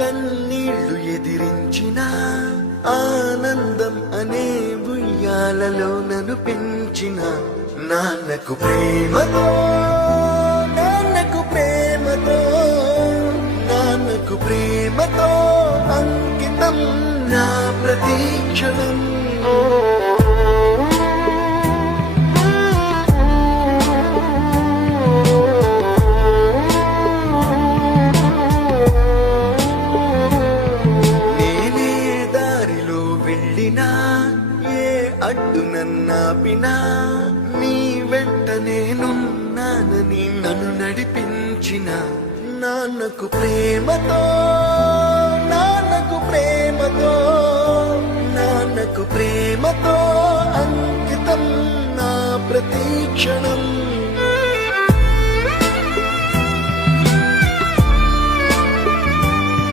కన్నీళ్లు ఎదిరించిన ఆనందం అనే ఉయ్యాలలో నన్ను పెంచిన నాన్నకు ప్రేమతో నాన్నకు ప్రేమతో నాన్నకు ప్రేమతో అంకితం నా ప్రతీక్షణం. ఏ అడ్డు నన్నాపినా నీ వెంట నేనున్నానని నన్ను నడిపించిన నాన్నకు ప్రేమతో నాన్నకు ప్రేమతో నాన్నకు ప్రేమతో అంకితం నా ప్రతీక్షణం.